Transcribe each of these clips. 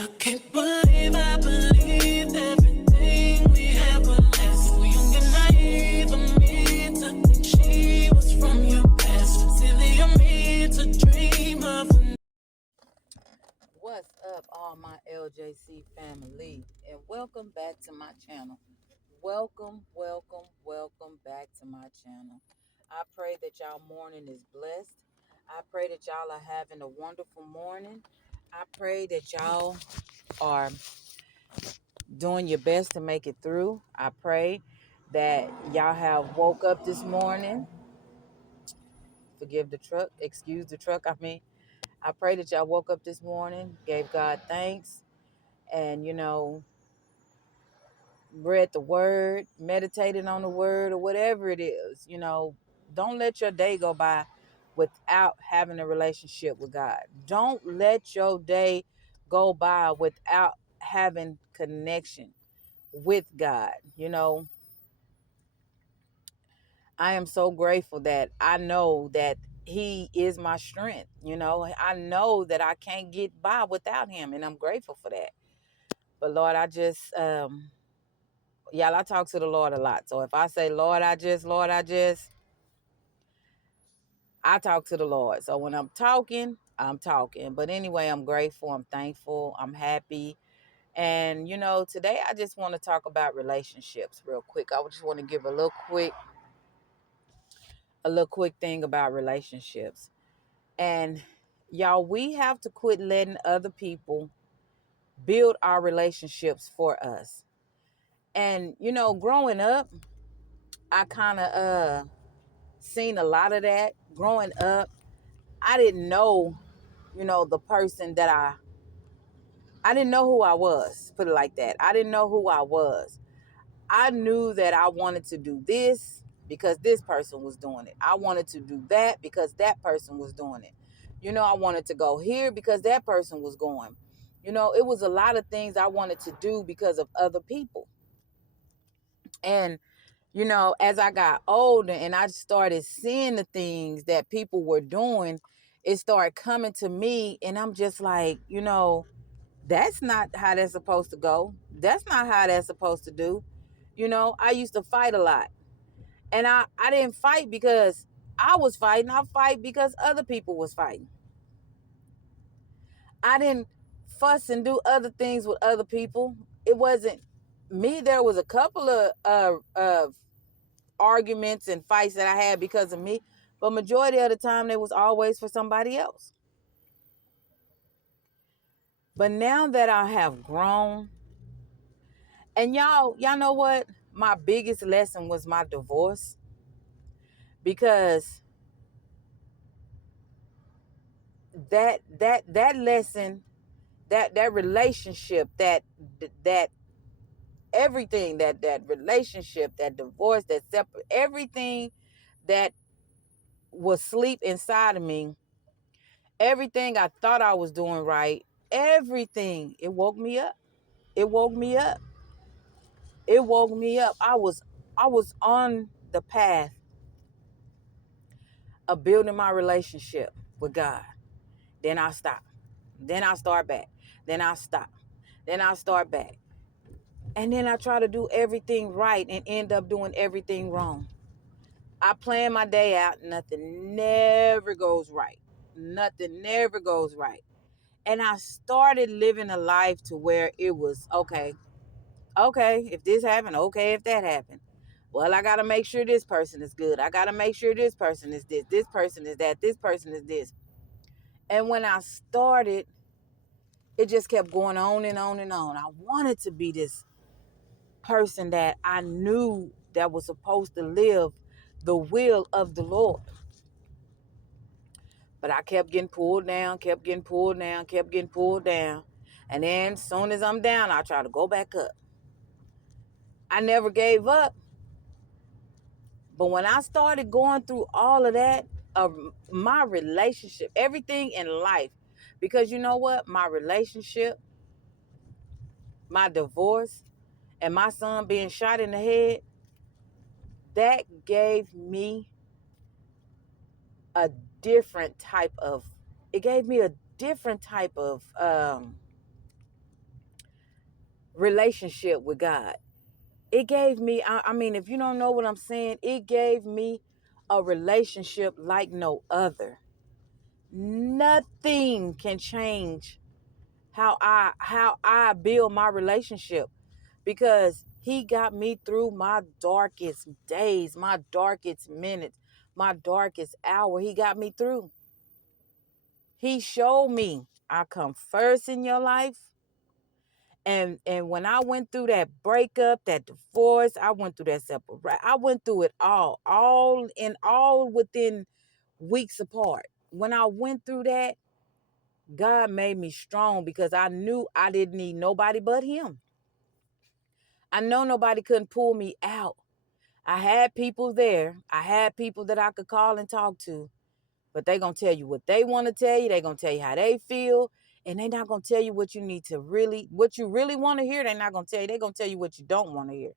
I can't believe I believed everything we had was less. So young and naive of me to think she was from your past. Silly of me to dream of. What's up, all my LJC family, and welcome back to my channel. Welcome back to my channel. I pray that y'all morning is blessed. I pray that y'all are having a wonderful morning. I pray that y'all are doing your best to make it through. I pray that y'all have woke up this morning. Excuse the truck, I pray that y'all woke up this morning, gave God thanks, and read the word, meditated on the word, or whatever it is. Don't let your day go by without having a relationship with God. Don't let your day go by without having connection with God. I am so grateful that I know that he is my strength. I know that I can't get by without him, and I'm grateful for that. But Lord, y'all, I talk to the Lord a lot. So if I say, Lord, I talk to the Lord. So when I'm talking, I'm talking. But anyway, I'm grateful. I'm thankful. I'm happy. And, today I just want to talk about relationships real quick. I just want to give a little quick thing about relationships. And y'all, we have to quit letting other people build our relationships for us. And, growing up, I kind of seen a lot of that. Growing up, I didn't know, the person that I didn't know who I was, put it like that. I didn't know who I was. I knew that I wanted to do this because this person was doing it. I wanted to do that because that person was doing it. I wanted to go here because that person was going. It was a lot of things I wanted to do because of other people. And as I got older and I started seeing the things that people were doing, it started coming to me, and I'm just like, that's not how that's supposed to go. That's not how that's supposed to do. I used to fight a lot. And I didn't fight because I was fighting. I fight because other people was fighting. I didn't fuss and do other things with other people. It wasn't me. There was a couple of arguments and fights that I had because of me, but majority of the time it was always for somebody else. But now that I have grown, and y'all know what? My biggest lesson was my divorce, because that lesson, that relationship, that everything, that relationship, that divorce, that separate, everything that was sleep inside of me, everything I thought I was doing right, everything, it woke me up. It woke me up. It woke me up. I was on the path of building my relationship with God. Then I stop. Then I start back. Then I stop. Then I start back. And then I try to do everything right and end up doing everything wrong. I plan my day out. Nothing never goes right. Nothing never goes right. And I started living a life to where it was okay. Okay, if this happened, okay, if that happened. Well, I got to make sure this person is good. I got to make sure this person is this person is that, this person is this. And when I started, it just kept going on and on and on. I wanted to be this person that I knew that was supposed to live the will of the Lord. But I kept getting pulled down, kept getting pulled down, kept getting pulled down. And then as soon as I'm down, I try to go back up. I never gave up. But when I started going through all of that, my relationship, everything in life, because you know what? My relationship, my divorce, and my son being shot in the head, that gave me a different type of, it gave me a different type of relationship with God. It gave me, I mean, if you don't know what I'm saying, it gave me a relationship like no other. Nothing can change how I build my relationship, because he got me through my darkest days, my darkest minutes, my darkest hour. He got me through. He showed me I come first in your life. And when I went through that breakup, that divorce, I went through that separate. I went through it all within weeks apart. When I went through that, God made me strong, because I knew I didn't need nobody but him. I know nobody couldn't pull me out. I had people there. I had people that I could call and talk to, but they going to tell you what they want to tell you. They going to tell you how they feel, and they not going to tell you what you need to what you really want to hear. They not going to tell you. They going to tell you what you don't want to hear.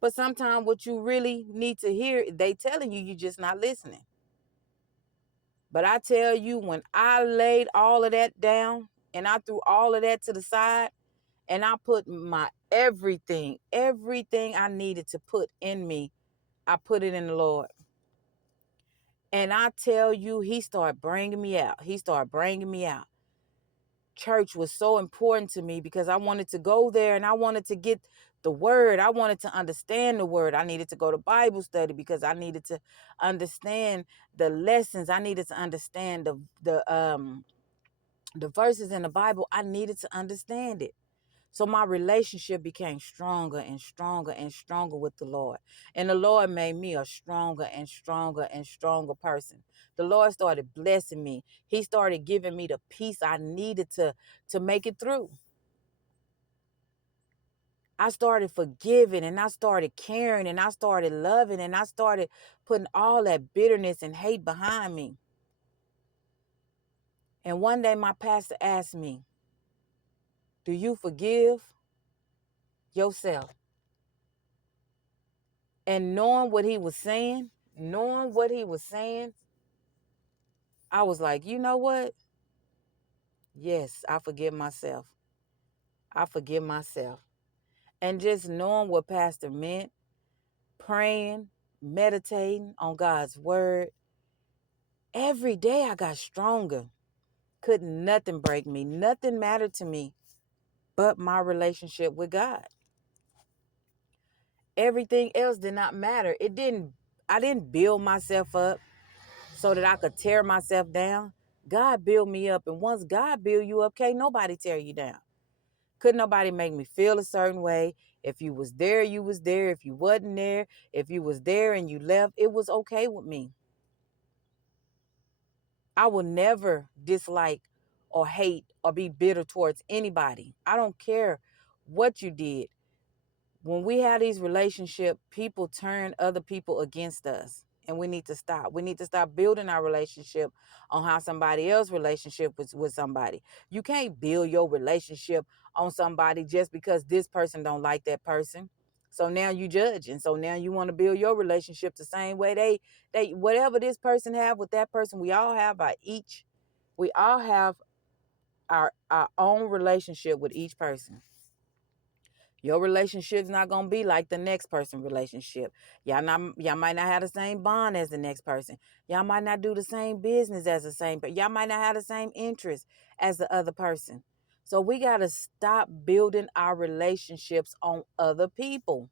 But sometimes what you really need to hear, they telling you, you just not listening. But I tell you, when I laid all of that down and I threw all of that to the side, and I put my everything I needed to put in me, I put it in the Lord. And I tell you, he started bringing me out. He started bringing me out. Church was so important to me, because I wanted to go there and I wanted to get the word. I wanted to understand the word. I needed to go to Bible study, because I needed to understand the lessons. I needed to understand the verses in the Bible. I needed to understand it. So my relationship became stronger and stronger and stronger with the Lord. And the Lord made me a stronger and stronger and stronger person. The Lord started blessing me. He started giving me the peace I needed to make it through. I started forgiving, and I started caring, and I started loving, and I started putting all that bitterness and hate behind me. And one day my pastor asked me, "Do you forgive yourself?" And knowing what he was saying, I was like, you know what? Yes, I forgive myself. I forgive myself. And just knowing what Pastor meant, praying, meditating on God's word, every day I got stronger. Couldn't nothing break me. Nothing mattered to me but my relationship with God. Everything else did not matter. I didn't build myself up so that I could tear myself down. God built me up. And once God build you up, can't nobody tear you down. Couldn't nobody make me feel a certain way. If you was there, you was there. If you wasn't there, if you was there and you left, it was okay with me. I will never dislike or hate or be bitter towards anybody. I don't care what you did. When we have these relationships, people turn other people against us. And we need to stop. We need to stop building our relationship on how somebody else's relationship was with somebody. You can't build your relationship on somebody just because this person don't like that person. So now you judge. And so now you want to build your relationship the same way they whatever this person have with that person, we all have our own relationship with each person. Your relationship's not gonna be like the next person relationship. Y'all might not have the same bond as the next person. Y'all might not do the same business as the same, but y'all might not have the same interests as the other person. So we gotta stop building our relationships on other people.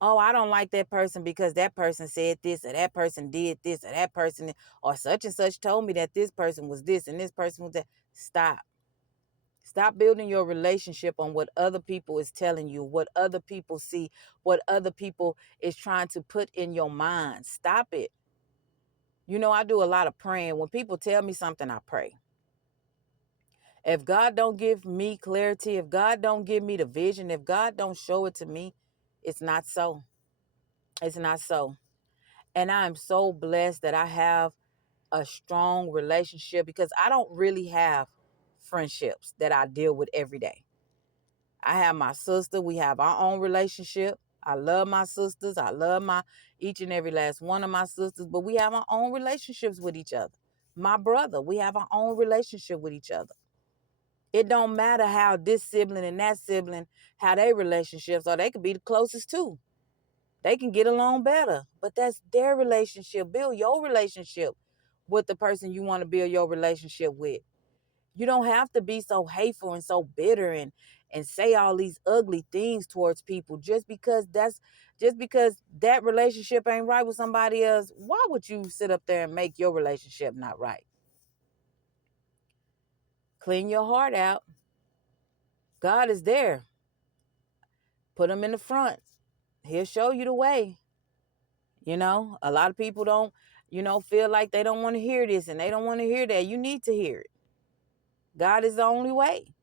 Oh, I don't like that person because that person said this, or that person did this, or that person, or such and such told me that this person was this and this person was that. Stop. Stop building your relationship on what other people is telling you, what other people see, what other people is trying to put in your mind. Stop it. You know, I do a lot of praying. When people tell me something, I pray. If God don't give me clarity, if God don't give me the vision, if God don't show it to me, it's not so. It's not so. And I am so blessed that I have a strong relationship, because I don't really have friendships that I deal with every day. I have my sister. We have our own relationship. I love my sisters. I love each and every last one of my sisters, but we have our own relationships with each other. My brother, we have our own relationship with each other. It don't matter how this sibling and that sibling, how they relationships are. They could be the closest too. They can get along better, but that's their relationship. Build your relationship with the person you want to build your relationship with. You don't have to be so hateful and so bitter and say all these ugly things towards people just because that relationship ain't right with somebody else. Why would you sit up there and make your relationship not right? Clean your heart out. God is there. Put him in the front. He'll show you the way. A lot of people don't, feel like they don't want to hear this and they don't want to hear that. You need to hear it. God is the only way.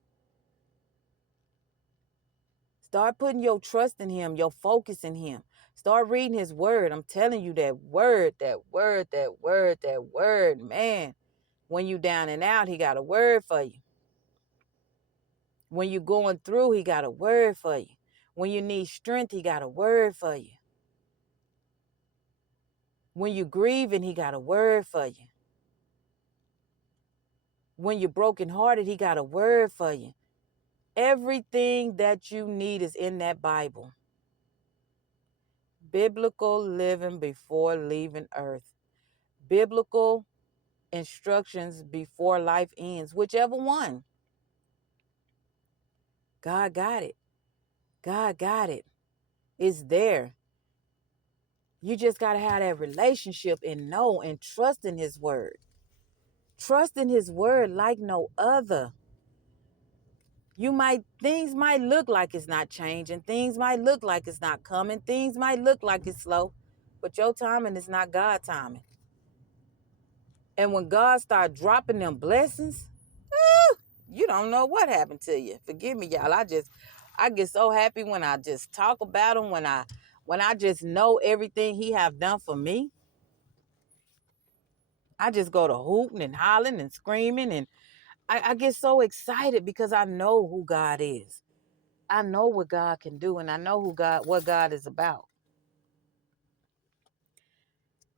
Start putting your trust in him, your focus in him. Start reading his word. I'm telling you, that word, man. When you down and out, he got a word for you. When you going through, he got a word for you. When you need strength, he got a word for you. When you grieving, he got a word for you. When you're brokenhearted, he got a word for you. Everything that you need is in that Bible. Biblical living before leaving earth. Biblical instructions before life ends. Whichever one. God got it. God got it. It's there. You just got to have that relationship and know and trust in his word. Trust in his word like no other. Things might look like it's not changing. Things might look like it's not coming. Things might look like it's slow. But your timing is not God timing. And when God start dropping them blessings, you don't know what happened to you. Forgive me, y'all. I get so happy when I just talk about him, when I just know everything he have done for me. I just go to hooting and hollering and screaming, and I get so excited because I know who God is. I know what God can do, and I know what God is about.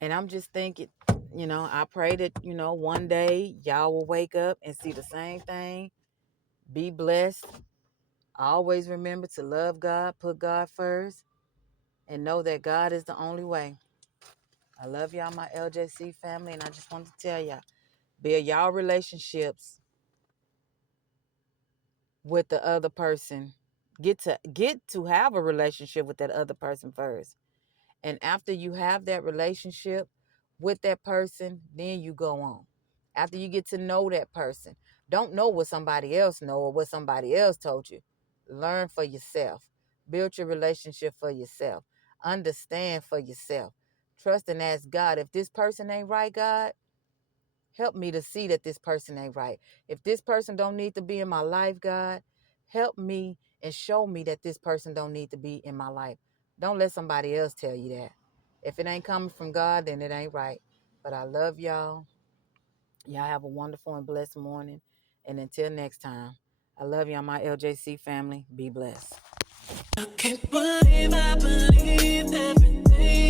And I'm just thinking, I pray that, one day y'all will wake up and see the same thing. Be blessed. Always remember to love God, put God first, and know that God is the only way. I love y'all, my LJC family, and I just wanted to tell y'all, build y'all relationships with the other person. Get to have a relationship with that other person first. And after you have that relationship with that person, then you go on. After you get to know that person, don't know what somebody else know or what somebody else told you. Learn for yourself. Build your relationship for yourself. Understand for yourself. Trust and ask God, if this person ain't right, God, help me to see that this person ain't right. If this person don't need to be in my life, God, help me and show me that this person don't need to be in my life. Don't let somebody else tell you that. If it ain't coming from God, then it ain't right. But I love y'all. Y'all have a wonderful and blessed morning. And until next time, I love y'all, my LJC family. Be blessed. I can't believe I believed everything